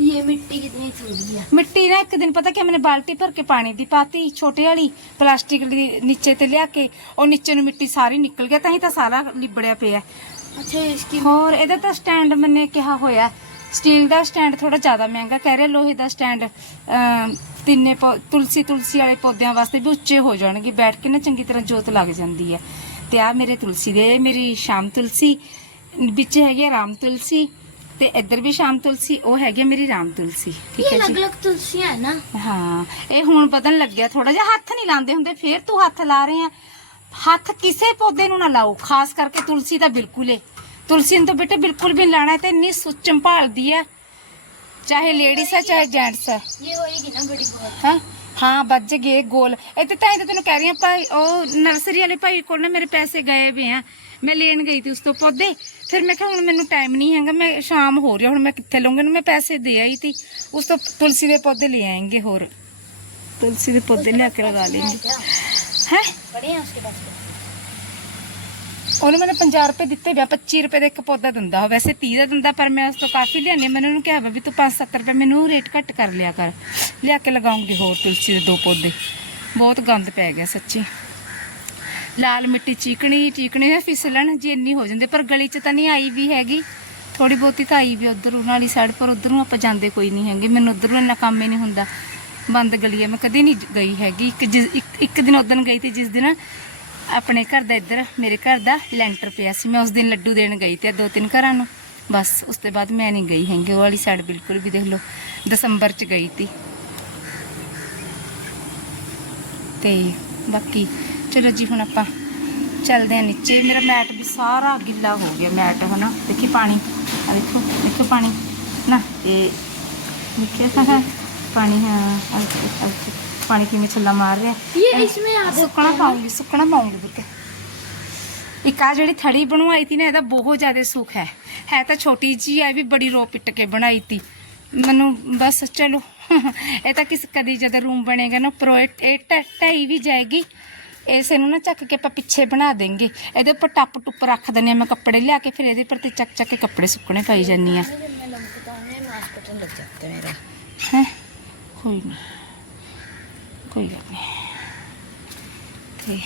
ये मिट्टी कितनी थोड़ी है ਮਿੱਟੀ ਨਾ ਇੱਕ ਦਿਨ ਪਤਾ ਕਿ ਮੈਨੇ ਬਾਲਟੀ ਭਰ ਕੇ ਪਾਣੀ ਦੀ ਪਾਤੀ ਛੋਟੇ ਵਾਲੀ ਪਲਾਸਟਿਕ ਦੀ ਨੀਚੇ ਤੇ ਲਿਆ ਕੇ ਉਹ ਨੀਚੇ ਨੂੰ ਮਿੱਟੀ ਸਾਰੀ ਨਿਕਲ ਗਿਆ ਤਾਂ ਹੀ ਤਾਂ ਸਾਰਾ ਲਿਬੜਿਆ ਪਿਆ अच्छा इसकी ਹੋਰ ਇਹਦਾ ਤਾਂ ਸਟੈਂਡ ਮੈਨੇ ਕਿਹਾ ਹੋਇਆ ਸਟੀਲ ਦਾ ਸਟੈਂਡ ਥੋੜਾ ਜ਼ਿਆਦਾ ਮਹਿੰਗਾ ਕਹਿ ਰਹੇ ਲੋਹੇ ਦਾ ਸਟੈਂਡ ਅਮ, ਤਿੰਨੇ ਪੌ- ਤੁਲਸੀ ਤੁਲਸੀ ਵਾਲੇ ਪੌਦਿਆਂ ਵਾਸਤੇ ਵੀ ਉੱਚੇ ਹੋ ਜਾਣਗੇ ਬੈਠ ਕੇ ਨਾ ਚੰਗੀ ਤਰ੍ਹਾਂ ਜੋਤ ਲੱਗ ਜਾਂਦੀ ਹੈ ਤੇ ਆ ਮੇਰੇ ਤੁਲਸੀ ਦੇ ਇਹ ਮੇਰੀ ਸ਼ਾਮ ਤੁਲਸੀ ਵਿੱਚ ਹੈਗੀ ਆ ਰਾਮ ਤੁਲਸੀ ਤੇ ਇੱਧਰ ਵੀ ਸ਼ਾਮ ਤੁਲਸੀ ਉਹ ਹੈਗੀ ਮੇਰੀ ਰਾਮ ਤੁਲਸੀ ਠੀਕ ਹੈ ਜੀ? ਅਲੱਗ-ਅਲੱਗ ਤੁਲਸੀਆਂ ਨਾ। ਹਾਂ ਇਹ ਹੁਣ ਪਤਨ ਲੱਗਿਆ ਥੋੜਾ ਜਿਹਾ ਹੱਥ ਨਹੀਂ ਲਾਉਂਦੇ ਹੁੰਦੇ ਫੇਰ ਤੂੰ ਹੱਥ ਲਾ ਰਹੇ ਆ। ਹੱਥ ਕਿਸੇ ਪੌਦੇ ਨੂੰ ਨਾ ਲਾਓ ਖਾਸ ਕਰਕੇ ਤੁਲਸੀ ਤਾਂ ਬਿਲਕੁਲ ਏ। ਤੁਲਸੀ ਨੂੰ ਤਾਂ ਬੇਟੇ ਬਿਲਕੁਲ ਵੀ ਨੀ ਲਾਣਾ ਤੇ ਇੰਨੀ ਸੁੱਚਮ ਭਾਲਦੀ ਆ ਚਾਹੇ ਲੇਡੀਜ਼ ਆ ਚਾਹੇ ਜੈਂਟਸ ਆ ਇਹ ਹੋਏਗੀ ਨਾ ਬੜੀ ਬਹੁਤ। ਹਾਂ? ਹਾਂ, ਵੱਜ ਗਏ ਗੋਲ। ਇੱਥੇ ਤਾਂ ਇਹਦੇ ਤੈਨੂੰ ਕਹਿ ਰਹੀ ਆ ਭਾਈ, ਉਹ ਨਰਸਰੀ ਵਾਲੇ ਭਾਈ ਕੋਲ ਨਾ ਮੇਰੇ ਪੈਸੇ ਗਏ ਵੇ ਆ। ਮੈਂ ਲੈਣ ਗਈ ਤੀ ਉਸ ਤੋਂ ਪੌਦੇ। ਫਿਰ ਮੈਂ ਕਿਹਾ, ਹੁਣ ਮੈਨੂੰ ਟਾਈਮ ਨਹੀਂ ਹੈਗਾ, ਮੈਂ ਸ਼ਾਮ ਹੋ ਰਿਹਾ ਹੁਣ ਮੈਂ ਕਿੱਥੇ ਲਵਾਂਗੀ ਮੈਂ ਪੈਸੇ ਦੇ ਆਈ ਤੀ। ਉਸ ਤੋਂ ਤੁਲਸੀ ਦੇ ਪੌਦੇ ਲੈ ਆਏਗੇ ਹੋਰ। ਤੁਲਸੀ ਦੇ ਪੌਦੇ ਲਿਆ ਕੇ ਲਗਾ ਲੇਂਗੇ ਹੈ? ਬੜੇ ਆ ਉਸਕੇ ਪਾਸ। ਉਹਨੇ ਮੈਨੂੰ 50 ਰੁਪਏ ਦਿੱਤੇ ਵਿਆ 25 ਰੁਪਏ ਦਾ ਇੱਕ ਪੌਦਾ ਦਿੰਦਾ ਉਹ ਵੈਸੇ 30 ਦਾ ਦਿੰਦਾ, ਪਰ ਮੈਂ ਉਸ ਤੋਂ ਕਾਫੀ ਲਿਆਨੀ ਮੈਨੂੰ ਉਹਨੂੰ ਕਿਹਾ ਵੀ ਤੂੰ 5-7 ਰੁਪਏ ਮੈਨੂੰ ਰੇਟ ਘੱਟ ਕਰ ਲਿਆ ਕਰ। ਲਿਆ ਕੇ ਲਗਾਉਂਗੀ ਹੋਰ ਤੁਲਸੀ ਦੇ ਦੋ ਪੌਦੇ। ਬਹੁਤ ਗੰਦ ਪੈ ਗਿਆ ਸੱਚੀ। ਲਾਲ ਮਿੱਟੀ ਚੀਕਣੀ ਚੀਕਣੀ ਹੈ ਫਿਸਲਣ, ਜੀ ਇੰਨੀ ਹੋ ਜਾਂਦੀ, ਪਰ ਗਲੀ 'ਚ ਤਾਂ ਨਹੀਂ ਆਈ ਵੀ ਹੈਗੀ। ਥੋੜੀ ਬਹੁਤੀ ਤਾਂ ਆਈ ਵੀ ਉਧਰ, ਉਹਨਾਂ ਵਾਲੀ ਸਾਈਡ ਪਰ ਉਧਰੋਂ ਆਪਾਂ ਜਾਂਦੇ ਕੋਈ ਨਹੀਂ ਹੈਗੇ। ਮੈਨੂੰ ਉਧਰ ਇੰਨਾ ਕੰਮ ਹੀ ਨਹੀਂ ਹੁੰਦਾ। ਬੰਦ ਗਲੀ ਹੈ ਮੈਂ ਕਦੇ ਨਹੀਂ ਗਈ ਹੈਗੀ। ਇੱਕ ਇੱਕ- ਇੱਕ ਦਿਨ ਉਦੋਂ ਗਈ ਤੇ ਜਿਸ ਦਿਨ ਆਪਣੇ ਘਰ ਦਾ ਇੱਧਰ, ਮੇਰੇ ਘਰ ਦਾ ਲੈਂਟਰ ਪਿਆ ਸੀ। ਮੈਂ ਉਸ ਦਿਨ ਲੱਡੂ ਦੇਣ ਗਈ ਤੇ ਦੋ ਤਿੰਨ ਘਰਾਂ ਨੂੰ। ਬਸ, ਉਸ ਤੋਂ ਬਾਅਦ ਮੈਂ ਨਹੀਂ ਗਈ ਹੈਗੀ। ਉਹ ਵਾਲੀ ਸਾਈਡ ਬਿਲਕੁਲ ਵੀ ਦੇਖ ਲਓ, ਦਸੰਬਰ ਚ ਗਈ ਤੀ। ਤੇ ਬਾਕੀ, ਚਲੋ ਜੀ, ਹੁਣ ਆਪਾਂ ਚੱਲਦੇ ਆ ਨੀਚੇ। ਮੇਰਾ ਮੈਟ ਵੀ ਸਾਰਾ ਗਿੱਲਾ ਹੋ ਗਿਆ ਮੈਟ, ਹਨਾ? ਦੇਖੀ ਪਾਣੀ। ਆ ਦੇਖੋ ਦੇਖੋ ਪਾਣੀ। ਨਾ, ਇਹ ਨੀਚੇ ਤਾਂ ਪਾਣੀ, ਹਾਂ, ਆਹ ਦੇਖੋ, ਆਹ ਦੇਖੋ, ਪਾਣੀ ਕਿਵੇਂ ਛੱਲਾ ਮਾਰ ਰਿਹਾ ये ਇਹ इसमें आदत ਸੁੱਕਣਾ ਪਾਉਂਗੀ ਸੁੱਕਣਾ ਪਾਉਂਗੀ ਪੁੱਤ ਇੱਕ ਆ ਜਿਹੜੀ ਥੜੀ ਬਣਵਾਈ ਤੀ ਨਾ ਇਹਦਾ ਬਹੁਤ ਜ਼ਿਆਦਾ ਸੁੱਖ ਹੈ ਹੈ ਤਾਂ ਛੋਟੀ ਜੀ ਹੈ ਵੀ ਬੜੀ ਰੋ ਪਿੱਟ ਕੇ ਬਣਾਈ ਤੀ ਮੈਨੂੰ ਬਸ ਚਲੋ ਇਹ ਤਾਂ ਕਿਸ ਕਦੀ ਜਦ ਰੂਮ ਬਣੇਗਾ ਨਾ ਉੱਪਰੋਂ ਇਹ ਇਹ ਢ- ਢਾਈ ਵੀ ਜਾਏਗੀ ਇਸੇ ਨੂੰ ਨਾ ਚੱਕ ਕੇ ਆਪਾਂ ਪਿੱਛੇ ਬਣਾ ਦੇਂਗੇ ਇਹਦੇ ਉੱਪਰ ਟੱਪ ਟੁੱਪ ਰੱਖ ਦਿੰਦੇ ਆ ਮੈਂ ਕੱਪੜੇ ਲਿਆ ਕੇ ਫਿਰ ਇਹਦੇ ਉੱਪਰ ਤੇ ਚੱਕ ਚੱਕ ਕੇ ਕੱਪੜੇ ਸੁੱਕਣੇ ਪਾਈ ਜਾਂਦੀ ਆ मैं लमकता है मास्क कटन लग जाता है मेरा ਹੈ ਕੋਈ ਨਹੀਂ ਕੋਈ ਗੱਲ ਨਹੀਂ। ਤੇ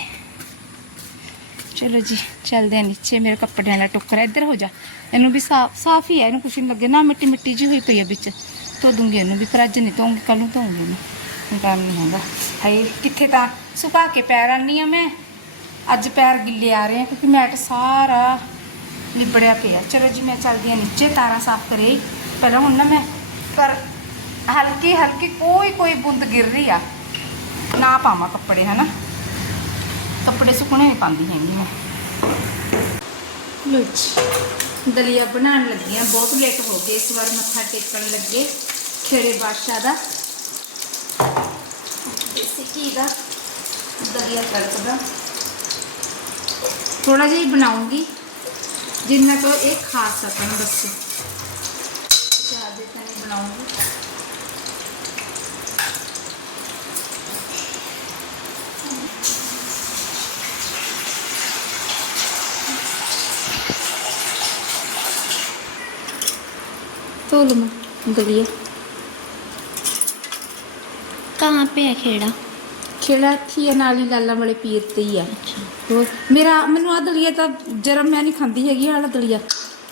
ਚਲੋ ਜੀ, ਚੱਲਦੇ ਆ ਨੀਚੇ। ਮੇਰੇ ਕੱਪੜਿਆਂ ਦਾ ਟੁੱਕਰ ਇੱਧਰ ਹੋ ਜਾ। ਇਹਨੂੰ ਵੀ ਸਾਫ਼ ਸਾਫ਼ ਹੀ ਹੈ ਇਹਨੂੰ ਕੁਛ ਨਹੀਂ ਲੱਗੇ। ਨਾ ਮਿੱਟੀ ਮਿੱਟੀ ਜੀ ਹੋਈ ਪਈ ਹੈ ਵਿੱਚ। ਧੋ ਦੂੰਗੀ ਇਹਨੂੰ ਵੀ। ਪਰ ਅੱਜ ਨਹੀਂ ਧੋਉਂਗੀ ਕੱਲ ਨੂੰ ਧੋਉਂਗੀ ਇਹਨੂੰ। ਹੁਣ ਨਹੀਂ ਹੁੰਦਾ ਹਾਏ, ਕਿੱਥੇ ਤਾਂ ਸੁਕਾ ਕੇ ਪੈਰ ਆਨੀ ਆ ਮੈਂ। ਅੱਜ ਪੈਰ ਗਿੱਲੇ ਆ ਰਹੇ ਆ, ਕਿਉਂਕਿ ਮੈਟ ਸਾਰਾ ਲਿਬੜਿਆ ਪਿਆ। ਚਲੋ ਜੀ, ਮੈਂ ਚੱਲਦੀ ਆ ਨੀਚੇ। ਤਾਰਾਂ ਸਾਫ਼ ਕਰੇ। ਪਹਿਲਾਂ ਹੁਣ ਨਾ ਮੈਂ ਪਰ ਹਲਕੀ ਹਲਕੀ ਕੋਈ ਕੋਈ ਬੂੰਦ ਗਿਰ ਰਹੀ ਆ। ਨਾ ਪਾਵਾਂ ਕੱਪੜੇ, ਹਨਾ? ਕੱਪੜੇ ਸੁੱਕਣੇ ਨਹੀਂ ਪਾਉਂਦੀ ਹੈਗੀ ਮੈਂ। ਲੁੱਚ ਦਲੀਆ ਬਣਾਉਣ ਲੱਗੀ ਆ ਬਹੁਤ ਲੇਟ ਹੋ ਗਏ, ਇਸ ਵਾਰ ਮੱਥਾ ਟੇਕਣ ਲੱਗੇ ਖੇੜੇ ਬਾਦਸ਼ਾਹ ਦਾ। ਦੇਸੀ ਘੀ ਦਾ ਦਲੀਆ ਤੜਕਦਾ। ਥੋੜਾ ਜਿਹਾ ਹੀ ਬਣਾਉਂਗੀ, ਜਿੰਨਾ ਕੋ ਇਹ ਖਾ ਸਕਣ, ਬਸ। ਜ਼ਿਆਦਾ ਤਾਂ ਨਹੀਂ ਬਣਾਉਂਗੀ। ਧੋ ਲਵਾਂ ਦਲੀਆ कहाँ पे है खेड़ा ਖੇੜਾ ਕੀ ਹੈ ਨਾਲ ਹੀ ਲਾਲਾ ਵਾਲੇ ਪੀਰ ਤੇ ਹੀ ਆ ਹੋਰ ਮੇਰਾ ਮੈਨੂੰ ਆ ਦਲੀਆ ਤਾਂ ਜਰਮ ਮੈਂ ਨਹੀਂ ਖਾਂਦੀ ਹੈਗੀ ਆਹ ਵਾਲਾ ਦਲੀਆ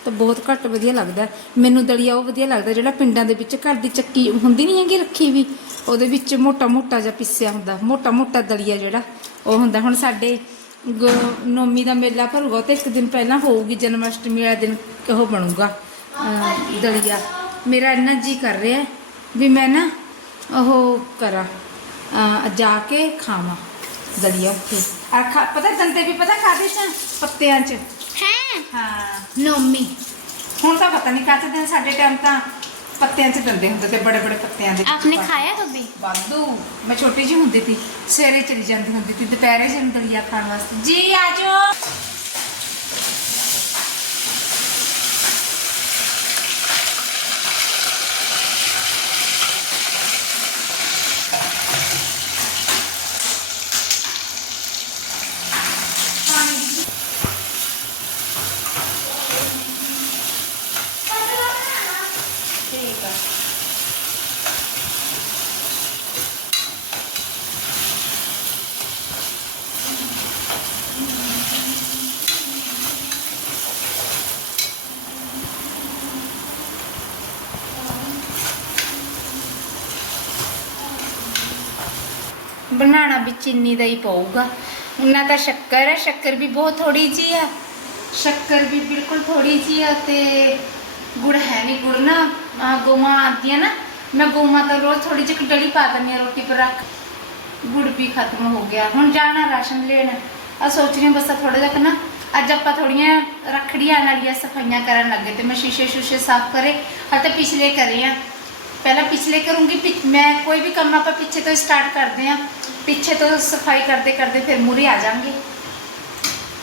ਤਾਂ ਬਹੁਤ ਘੱਟ ਵਧੀਆ ਲੱਗਦਾ ਹੈ। ਮੈਨੂੰ ਦਲੀਆ ਉਹ ਵਧੀਆ ਲੱਗਦਾ ਜਿਹੜਾ ਪਿੰਡਾਂ ਦੇ ਵਿੱਚ ਘਰ ਦੀ ਚੱਕੀ ਹੁੰਦੀ ਨਹੀਂ ਹੈਗੀ ਰੱਖੀ ਵੀ ਉਹਦੇ ਵਿੱਚ ਮੋਟਾ ਮੋਟਾ ਜਿਹਾ ਪਿੱਸਿਆ ਹੁੰਦਾ ਮੋਟਾ ਮੋਟਾ ਦਲੀਆ ਜਿਹੜਾ ਉਹ ਹੁੰਦਾ ਹੁਣ ਸਾਡੇ ਗ- ਨੌਮੀ ਦਾ ਮੇਲਾ ਭਰੂਗਾ ਉਹ ਤੇ ਇੱਕ ਦਿਨ ਪਹਿਲਾਂ ਹੋਊਗੀ ਜਨਮ ਅਸ਼ਟਮੀ ਵਾਲੇ ਦਿਨ ਉਹ ਬਣੂਗਾ ਅਹ, ਦਲੀਆ। ਮੇਰਾ ਇੰਨਾ ਜੀ ਕਰ ਰਿਹਾ ਵੀ ਮੈਂ ਨਾ ਉਹ ਕਰਾਂ ਜਾ ਕੇ ਖਾਵਾਂ ਦਲੀਆ ਉੱਥੇ। ਆ ਪਤਾ ਦੰਦੇ ਵੀ ਪਤਾ ਖਾਦੇ ਸਾਂ ਪੱਤਿਆਂ 'ਚ। ਹੈ? ਹਾਂ। ਨੋਮੀ। ਹੁਣ ਤਾਂ ਪਤਾ ਨਹੀਂ ਕਾਹਦੇ ਦਿਨ ਸਾਡੇ ਟਾਈਮ ਤਾਂ ਪੱਤਿਆਂ 'ਚ ਦੰਦੇ ਹੁੰਦੇ ਤੇ ਬੜੇ ਬੜੇ ਪੱਤਿਆਂ ਦੇ ਆਪਨੇ ਖਾਇਆ ਕਦੇ ਵਾਧੂ। ਮੈਂ ਛੋਟੀ ਜਿਹੀ ਹੁੰਦੀ ਸੀ ਸਵੇਰੇ ਚਲੀ ਜਾਂਦੀ ਹੁੰਦੀ ਸੀ ਦੁਪਹਿਰੇ ਜਿੰਦਲੀਆ ਖਾਣ ਵਾਸਤੇ। ਜੀ ਆਜੋ ਬਣਾਉਣਾ ਵੀ ਚੀਨੀ ਦਾ ਹੀ ਪਊਗਾ। ਉਹਨਾਂ ਤਾਂ ਸ਼ੱਕਰ ਹੈ, ਸ਼ੱਕਰ ਵੀ ਬਹੁਤ ਥੋੜੀ ਜੀ ਆ। ਸ਼ੱਕਰ ਵੀ ਬਿਲਕੁਲ ਥੋੜੀ ਜੀ ਆ ਤੇ ਗੁੜ ਹੈ ਨਹੀਂ ਗੁੜ ਨਾ, ਆਹ ਗਊਆਂ ਆਉਂਦੀਆਂ ਨਾ, ਮੈਂ ਗਊਆਂ ਤਾਂ ਰੋਜ਼ ਥੋੜੀ ਜਿਹੀ ਡਲੀ ਪਾ ਦਿੰਦੀ ਆ ਰੋਟੀ ਪਰ ਰੱਖ। ਗੁੜ ਵੀ ਖਤਮ ਹੋ ਗਿਆ। ਹੁਣ ਜਾਣਾ ਰਾਸ਼ਨ ਲੈਣ। ਆ ਸੋਚ ਰਹੀ ਹਾਂ ਬਸ ਥੋੜਾ ਜਿਹਾ ਨਾ, ਅੱਜ ਆਪਾਂ ਥੋੜੀਆਂ ਰੱਖੜੀਆਂ ਵਾਲੀਆਂ ਸਫਾਈਆਂ ਕਰਨ ਲੱਗੇ ਤੇ ਮੈਂ ਸ਼ੀਸ਼ੇ ਸ਼ੂਸ਼ੇ ਸਾਫ਼ ਕਰੇ। ਹਾਲੇ ਤਾਂ ਪਿਛਲੇ ਕਰੇ ਆ। ਪਹਿਲਾਂ ਪਿਛਲੇ ਕਰੂੰਗੀ ਮੈਂ ਕੋਈ ਵੀ ਕੰਮ ਆਪਾਂ ਪਿੱਛੇ ਤੋਂ ਸਟਾਰਟ ਕਰਦੇ ਆ ਪਿੱਛੇ ਤੋਂ ਸਫ਼ਾਈ ਕਰਦੇ ਕਰਦੇ ਫਿਰ ਮੂਰੇ ਆ ਜਾਾਂਗੇ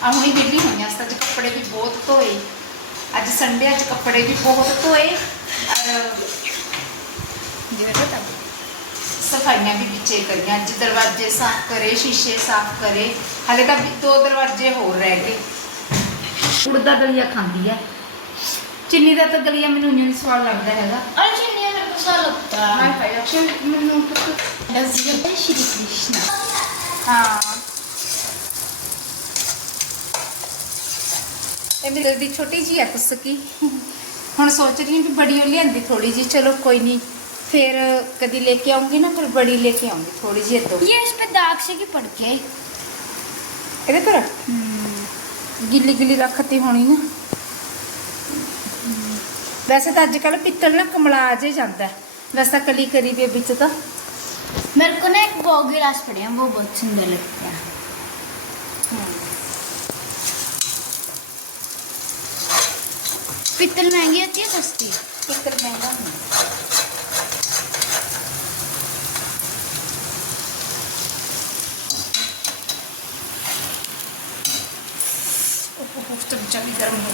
ਆ ਹੁਣੀ ਵਿਹਲੀ ਹੋਈਆਂ ਅੱਜ ਅੱਜ ਕੱਪੜੇ ਵੀ ਬਹੁਤ ਧੋਏ। ਅੱਜ ਸੰਡੇ ਅੱਜ ਕੱਪੜੇ ਵੀ ਬਹੁਤ ਧੋਏ। ਔਰ ਜਿਵੇਂ ਪਤਾ, ਸਫਾਈਆਂ ਵੀ ਪਿੱਛੇ ਕਰੀਆਂ। ਅੱਜ ਦਰਵਾਜ਼ੇ ਸਾਫ਼ ਕਰੇ, ਸ਼ੀਸ਼ੇ ਸਾਫ਼ ਕਰੇ। ਹਲੇ ਤਾਂ ਦੋ ਦਰਵਾਜ਼ੇ ਹੋਰ ਰਹਿ ਗਏ। ਉੜਦਾ ਦਲੀਆ ਖਾਂਦੀ ਆ। ਚਿੰਨੀ ਦਾ ਤਾਂ ਦਲੀਆ ਮੈਨੂੰ ਨਹੀਂ ਸਵਾਦ ਲੱਗਦਾ ਹੈਗਾ। अरे नहीं मेरे को अच्छा लगता ਹਾਏ ਹਾਏ ਅਕਸ਼ਰ ਮੈਨੂੰ है श्री कृष्ण ਹਾਂ ਇਹ ਮੇਰੀ ਦਿਲ ਦੀ ਛੋਟੀ ਜੀ ਹੈ ਕੁਸਕੀ ਹੁਣ ਸੋਚ ਰਹੀ ਹਾਂ ਵੀ ਬੜੀ ਉਹ ਲਿਆਂਦੀ ਥੋੜੀ ਜੀ ਚਲੋ ਕੋਈ ਨਹੀਂ ਫਿਰ ਕਦੀ ਲੈ ਕੇ ਆਉਂਗੀ ਨਾ ਫਿਰ ਬੜੀ ਲੈ ਕੇ ਆਉਂਗੀ ਥੋੜੀ ਜਿਹੀ ਤੋਂ ये इस पे दाग से की पड़ के ਇਹਦੇ ਪਰ ਗਿੱਲੀ ਗਿੱਲੀ ਰੱਖਤੀ ਹੋਣੀ ਨਾ ਵੈਸੇ ਤਾਂ ਅੱਜ ਕੱਲ ਪਿੱਤਲ ਨਾ ਕਮਲਾ ਜੇ ਜਾਂਦਾ ਹੈ। ਵੈਸੇ ਤਾਂ ਕਲੀ ਕਰੀ ਵੀ ਵਿੱਚ ਤਾਂ मेरे को ना एक बॉग गिलास पड़े हैं वो बहुत सुंदर लगते हैं पित्तल महंगी होती है सस्ती ਪਿੱਤਲ ਮਹਿੰਗਾ ਹੁੰਦਾ ਉਹ ਚਮਚਾ ਵੀ ਗਰਮ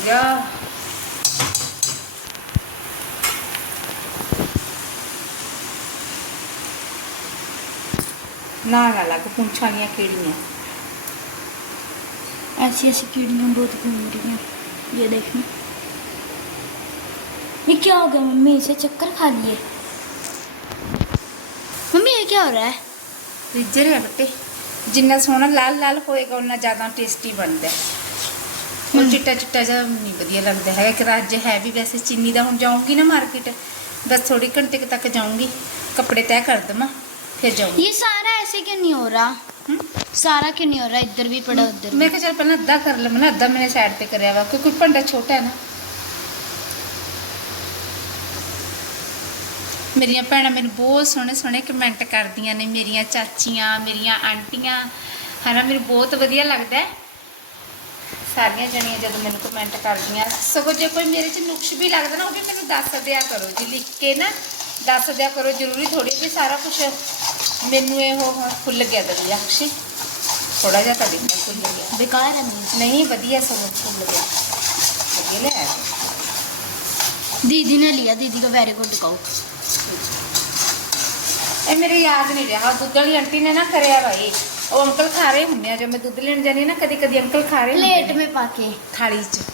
ਨਾ ਨਾ ਲੱਗ ਪੁੰਛਾਂ ਦੀਆਂ ਕਿਹੜੀਆਂ ऐसी ऐसी कीड़ियाँ बहुत घूम रही हैं ये देखना ये क्या हो गया मम्मी इसे चक्कर खा लिए मम्मी ये क्या हो रहा है ਰਿਜਰ ਹੈ ਬੱਟੇ ਜਿੰਨਾ ਸੋਹਣਾ ਲਾਲ ਲਾਲ ਹੋਏਗਾ ਉਨਾ ਜ਼ਿਆਦਾ ਟੇਸਟੀ ਬਣਦਾ ਹੈ ਉਹ ਹਮ। ਚਿੱਟਾ ਚਿੱਟਾ ਜਿਹਾ ਨਹੀਂ ਵਧੀਆ ਲੱਗਦਾ ਹੈ ਕਿ ਰੱਜ ਹੈ ਵੀ ਵੈਸੇ ਚੀਨੀ ਦਾ ਹੁਣ ਜਾਊਂਗੀ ਨਾ ਮਾਰਕੀਟ ਬਸ ਥੋੜੀ ਘੰਟੇ ਕੁ ਤੱਕ ਜਾਊਂਗੀ ਕੱਪੜੇ ਤੈਅ ਕਰ ਦਵਾਂ ਫਿਰ ਜਾਊਂਗੀ ये सारा ऐसे क्यों नहीं हो रहा ਹਮ? सारा क्यों नहीं हो रहा इधर भी पड़ा उधर ਮੈਂ भी ਕਿਹਾ ਚੱਲ ਪਹਿਲਾਂ ਅੱਧਾ ਕਰ ਲਵਾਂ ਨਾ ਅੱਧਾ ਮੈਨੇ ਸਾਈਡ ਤੇ ਕਰਿਆ ਵਾ ਕਿਉਂਕਿ ਭਾਂਡਾ ਛੋਟਾ ਹੈ ਨਾ ਮੇਰੀਆਂ ਭੈਣਾਂ ਮੈਨੂੰ ਬਹੁਤ ਸੋਹਣੇ ਸੋਹਣੇ ਕਮੈਂਟ ਕਰਦੀਆਂ ਨੇ ਮੇਰੀਆਂ ਚਾਚੀਆਂ ਮੇਰੀਆਂ ਆਂਟੀਆਂ ਹਨਾ ਮੈਨੂੰ ਬਹੁਤ ਵਧੀਆ ਲੱਗਦਾ ਹੈ ਸਾਰੀਆਂ ਜਣੀਆਂ ਜਦੋਂ ਮੈਨੂੰ ਕਮੈਂਟ ਕਰਦੀਆਂ ਸਗੋਂ ਜੇ ਕੋਈ ਮੇਰੇ 'ਚ ਨੁਕਸ ਵੀ ਲੱਗਦਾ ਨਾ ਉਹ ਵੀ ਮੈਨੂੰ ਦੱਸ ਦਿਆ ਕਰੋ ਜੀ ਲਿਖ ਕੇ ਨਾ ਦੱਸ ਦਿਆ ਕਰੋ ਜ਼ਰੂਰੀ ਥੋੜੀ ਵੀ ਸਾਰਾ ਕੁਝ ਮੈਨੂੰ ਇਹ ਉਹ ਖੁੱਲ ਗਿਆ ਦਰਿਆ ਖੁਸ਼ੀ ਥੋੜਾ ਜਿਹਾ ਤਾਂ ਦਿੱਤਾ ਖੁੱਲ ਗਿਆ बेकार है मीन्स ਨਹੀਂ ਵਧੀਆ ਸਗੋਂ ਖੁੱਲ ਗਿਆ ਵਧੀਆ ਲੈ ਆਇਆ दीदी ने लिया दीदी को वेरी गुड कहो ਇਹ ਮੇਰੇ ਯਾਦ ਨਹੀਂ ਰਿਹਾ ਦੁੱਧ ਵਾਲੀ ਆਂਟੀ ਨੇ ਨਾ ਕਰਿਆ ਭਾਈ ਉਹ ਅੰਕਲ ਖਾ ਰਹੇ ਹੁੰਦੇ ਆ ਜਦ ਮੈਂ ਦੁੱਧ ਲੈਣ ਜਾਨੀ ਨਾ ਕਦੀ ਕਦੀ ਅੰਕਲ ਖਾ ਰਹੇ ਹੁੰਦੇ प्लेट ਨੇ में पाके ਥਾਲੀ 'ਚ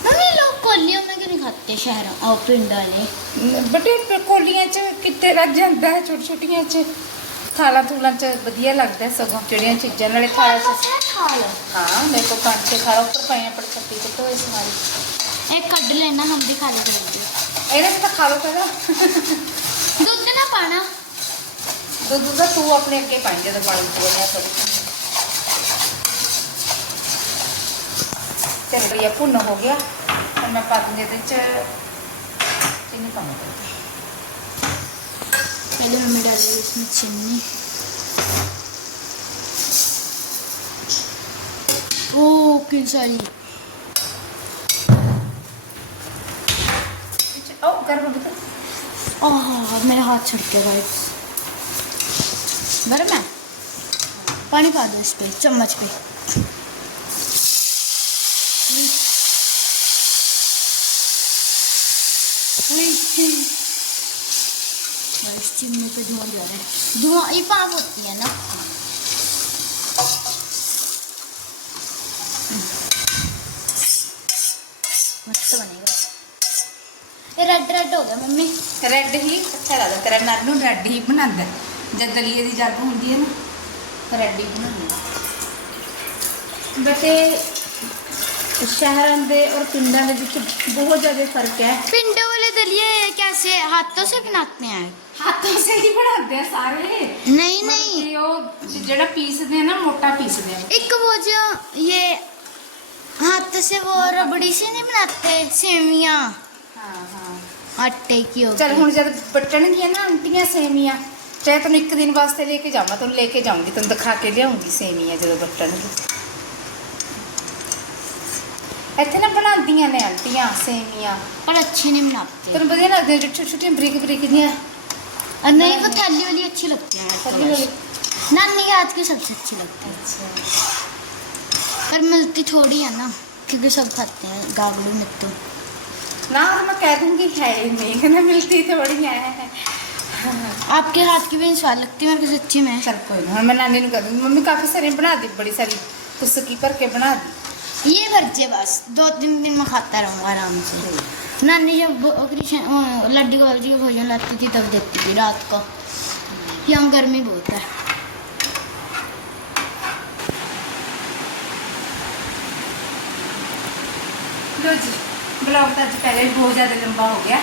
मम्मी लोग कोलियों में क्यों नहीं खाते शहर और पिंड वाले ਬਟੇ ਪ- ਕੋਲੀਆਂ 'ਚ ਕਿੱਥੇ ਰੱਜ ਜਾਂਦਾ ਹੈ ਛੋਟੀ ਛੋਟੀਆਂ 'ਚ ਥਾਲਾਂ ਥੂਲਾਂ 'ਚ ਵਧੀਆ ਲੱਗਦਾ ਹੈ ਸਗੋਂ ਜਿਹੜੀਆਂ ਚੀਜ਼ਾਂ ਨਾਲੇ ਥਾਲਾਂ 'ਚ खा लो ਹਾਂ ਮੇਰੇ ਕੋ ਕੰਨ ਤੇ ਖਾ ਲਓ ਉੱਪਰ ਪਈਆਂ ਪੜ ਛੱਤੀ ਤੇ ਧੋਏ ਸਮਾਰੀ एक कट लेना हम भी खा लेंगे ਇਹਦੇ 'ਚ ਤਾਂ ਖਾ ਲਓ ਕਦਾ दूध ना पाना ਦੁੱਧ ਤਾਂ ਤੂੰ ਆਪਣੇ ਅੱਗੇ ਪਾਈ ਜਦੋਂ ਪਾਣੀ ਪੀਣਾ ਥੋੜੀ ਚੱਲ ਰਹੀ ਭੁੰਨ ਹੋ ਗਿਆ ਹੁਣ ਮੈਂ ਪਾ ਦਿੰਦੀ ਇਹਦੇ ਚ ਚੀਨੀ ਪਾਉਂਗੀ पहले मम्मी डालेगी इसमें चीनी ओ कितनी सारी ओ गर्म बता ओह मेरा हाथ छुट गया गाइस गर्म है पानी पा दो इस पे चम्मच पे चिमनी पे धुआँ जो है धुआँ ये पाप होती है ना मस्त बनेगा रेड रेड हो गया मम्मी रेड ही अच्छा लगता नानू रेड ही जब दलिए की जग होंगी है ना रेड ही बनाने वैसे और पिंड बहुत ज़्यादा फ़र्क है पिंडों वाले दलिए कैसे हाथों से बनाते हैं ਹੱਥੋਂ ਸੇ ਹੀ ਬਣਾਉਂਦੇ ਆ ਸਾਰੇ नहीं नहीं ਤੇ ਉਹ ਜਿਹੜਾ ਪੀਸਦੇ ਆ ਨਾ ਮੋਟਾ ਪੀਸਦੇ ਆ एक वो जो ये हाथ से वो रबड़ी से नहीं बनाते सेमियां ਹਾਂ ਹਾਂ आटे की होती ਚਲ ਹੁਣ ਜਦ ਬਟਣਗੀਆਂ ਨਾ ਆਂਟੀਆਂ ਸੇਮੀਆਂ ਚਾਹੇ ਤੈਨੂੰ ਇੱਕ ਦਿਨ ਵਾਸਤੇ ਲੈ ਕੇ ਜਾਵਾਂ ਤੈਨੂੰ ਲੈ ਕੇ ਜਾਊਂਗੀ ਤੈਨੂੰ ਦਿਖਾ ਕੇ ਲਿਆਉਂਗੀ ਸੇਮੀਆਂ ਜਦੋਂ ਬਟਣਗੀ ਇੱਥੇ ਨਾ ਬਣਾਉਂਦੀਆਂ ਨੇ ਆਂਟੀਆਂ ਸੇਮੀਆਂ पर अच्छी नहीं बनाते ਤੈਨੂੰ ਵਧੀਆ ਲੱਗਦੀਆਂ ਜੋ ਛੋਟੀ ਛੋਟੀਆਂ ਬਰੀਕ ਬਰੀਕ ਜੀਆਂ और नहीं वो थैली वाली अच्छी लगती है अच्छा। नानी के आज की सबसे अच्छी लगती है। अच्छा। पर मिलती थोड़ी है ना क्योंकि सब खाते हैं गावली में तो ना मैं कह दूँगी है ही नहीं ना मिलती थोड़ी है। आपके हाथ की भी स्वाद लगती है मेरे को सच्ची में। चल कोई ना मैं नानी कर दूँगी मम्मी काफ़ी सारी बना दी बड़ी सारी कुछ की भर के बना दी। ये भर बस दो तीन दिन मैं खाता रहूँगा आराम से। नानी जब वो- कृष्ण वो लड्डू गोपाल जी का भोजन लाती थी तब देती थी रात को यहाँ गर्मी बहुत है ਲੋ ਜੀ ਬਲੌਗ ਤਾਂ ਅੱਜ ਪਹਿਲੇ ਹੀ ਬਹੁਤ ਜ਼ਿਆਦਾ ਲੰਬਾ ਹੋ ਗਿਆ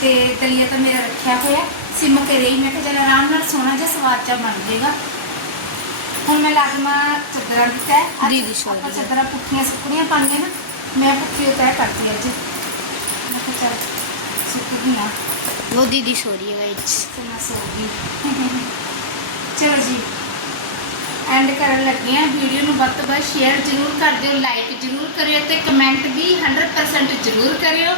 ਤੇ ਦਲੀਆ ਤਾਂ ਮੇਰਾ ਰੱਖਿਆ ਹੋਇਆ ਸਿਮ ਕੇ ਰਹੀ ਮੈਂ ਕਿਹਾ ਚੱਲ ਆਰਾਮ ਨਾਲ ਸੋਹਣਾ ਜਿਹਾ ਸਵਾਦ ਚਾ ਬਣ ਜਾਏਗਾ ਹੁਣ ਮੈਂ ਲਾਗਮਾ ਚੱਦਰਾਂ ਦੀ ਤੈ ਦੀਦੀ ਸੌ ਆਪਾਂ ਰਹੀ ਹੈ। ਚੱਦਰਾਂ ਪੁੱਠੀਆਂ ਸੁੱਕਣੀਆਂ ਪਾਉਂਦੇ ਨਾ ਮੈਂ ਪੁੱਠੀ ਉਹ ਤੈ ਕਰਤੀ ਅੱਜ ਮੈਂ ਕਿਹਾ ਚੱਲ ਸੁੱਕ ਗਈਆਂ वो दीदी सो रही है गाइस ਤੇ ਮੈਂ ਸੋ ਗਈ ਚਲੋ ਜੀ ਐਂਡ ਕਰਨ ਲੱਗੇ ਆ ਵੀਡੀਓ ਨੂੰ ਵੱਧ ਤੋਂ ਵੱਧ ਸ਼ੇਅਰ ਜ਼ਰੂਰ ਕਰ ਦਿਓ ਲਾਈਕ ਜ਼ਰੂਰ ਕਰਿਓ ਤੇ ਕਮੈਂਟ ਵੀ 100% ਜ਼ਰੂਰ ਕਰਿਓ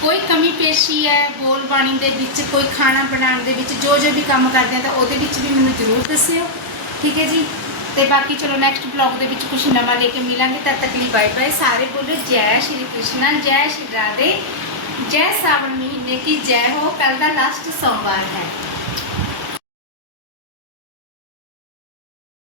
ਕੋਈ ਕਮੀ ਪੇਸ਼ੀ ਹੈ ਬੋਲ ਬਾਣੀ ਦੇ ਵਿੱਚ ਕੋਈ ਖਾਣਾ ਬਣਾਉਣ ਦੇ ਵਿੱਚ ਜੋ ਜੋ ਵੀ ਕੰਮ ਕਰਦੇ ਆ ਤਾਂ ਉਹਦੇ ਵਿੱਚ ਵੀ ਮੈਨੂੰ ਜ਼ਰੂਰ ਦੱਸਿਓ ਠੀਕ ਹੈ ਜੀ ਤੇ ਬਾਕੀ ਚਲੋ ਨੈਕਸਟ ਬਲੌਗ ਦੇ ਵਿੱਚ ਕੁਝ ਨਵਾਂ ਲੈ ਕੇ ਮਿਲਾਂਗੇ ਤਦ ਤੱਕ ਲਈ ਬਾਏ ਬਾਏ ਸਾਰੇ ਬੋਲੋ ਜੈ ਸ਼੍ਰੀ ਕ੍ਰਿਸ਼ਨ ਜੈ ਸ਼੍ਰੀ ਰਾਧੇ ਜੈ ਸਾਵਣ ਮਹੀਨੇ ਕੀ ਜੈ ਹੋ? ਕੱਲ ਦਾ ਲਾਸਟ ਸੋਮਵਾਰ ਹੈ।